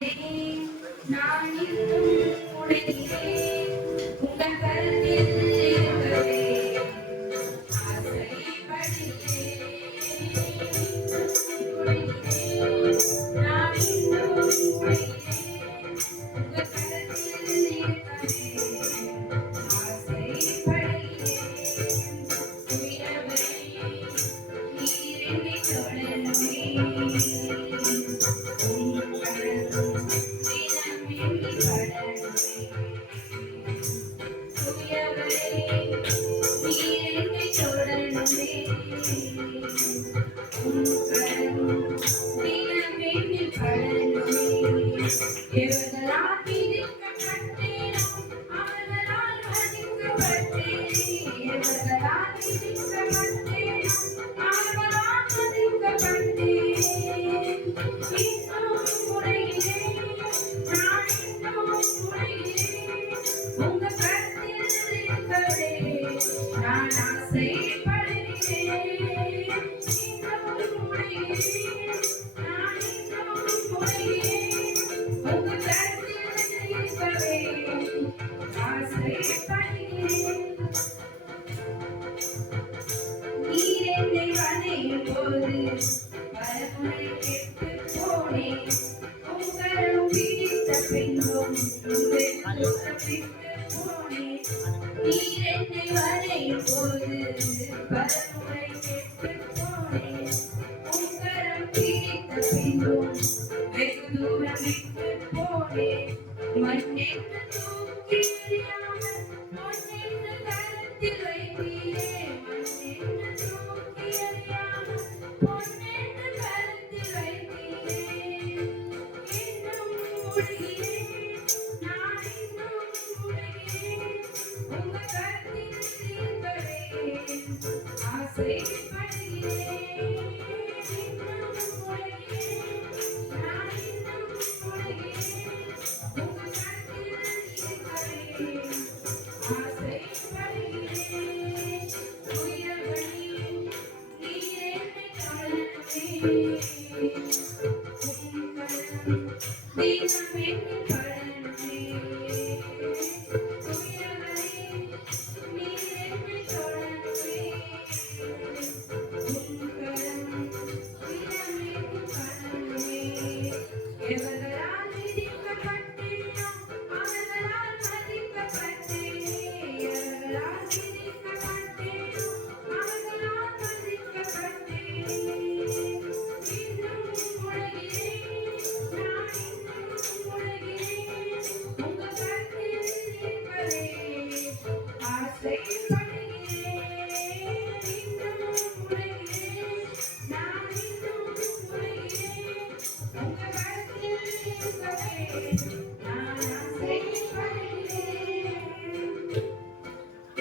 நான் இன்னும் உடைகிறேன் உங்கள் கருத்தில் இருக்கவே ஆசைப்படுகிறேன். நான் இன்னும் உடைகிறேன் உங்கள் கருத்தில் இருக்கவே ஆசைப்படுகிறேன். உயர்வை நீர் என்னை தொடருமே எவர்களால் விதிக்கப்பட்டேனோ அவர்களால் மதிக்கப்பட்டேன். எவர்களால் விதிக்கப்பட்டேனோ அவர்களால் மதிக்கப்பட்டேன். இன்னும் உடைகிறேன் நான் இன்னும் உடைகிறேன் உங்க கருத்தில் இருக்கவே நான் ஆசைப்படுகிறேன். இன்னும் உடைகிறேன் நான் இன்னும் உடைகிறேன் உங்க கருத்தில் இருக்கவே ஆசைப்படுகிறேன். நீர் என்னை வதையும் போது பலமுறை கெட்டு போனேன். உங்களும் பிடித்த பின்பும் விட்டு போனேன். நீர் என்னை வதையும் போது பலமுறை கெட்டு போனேன். உங்களும் பிடித்த பின்பும் வெகு தூரம் விட்டு போனேன். மண்ணென்று தூக்கி எறியாமல் பொன்னென்று கருத்தில் வைத்தீரே. மண்ணென்று தூக்கி எறியாமல் பொன்னென்று கருத்தில் வைத்தீரே. இன்னும் உடைகிறேன் நான் இன்னும் உடைகிறேன் உங்க கருத்தில் இருக்கவே ஆசைப்படுகிறேன். இன்னும் உடைகிறேன் நான் இன்னும் உடைகிறேன் உங்க கருத்தில் இருக்கவே ஆசைப்படுகிறேன். உயர்வழி நீர் என்னை தொடருமே உம் கரம் தினம் என்னை தொடருமே. உயர்வழி நீர் என்னை தொடருமே உம் கரம் தினம் என்னை தொடருமே. எவர்களால் விதிக்கப்பட்டேனோ அவர்களால் மதிக்கப்பட்டேன். எவர்களால் விதிக்கப்பட்டேனோ அவர்களால் மதிக்கப்பட்டேன். இன்னும் உடைகிறேன் நான் இன்னும் உடைகிறேன் உங்க கருத்தில் இருக்கவே ஆசை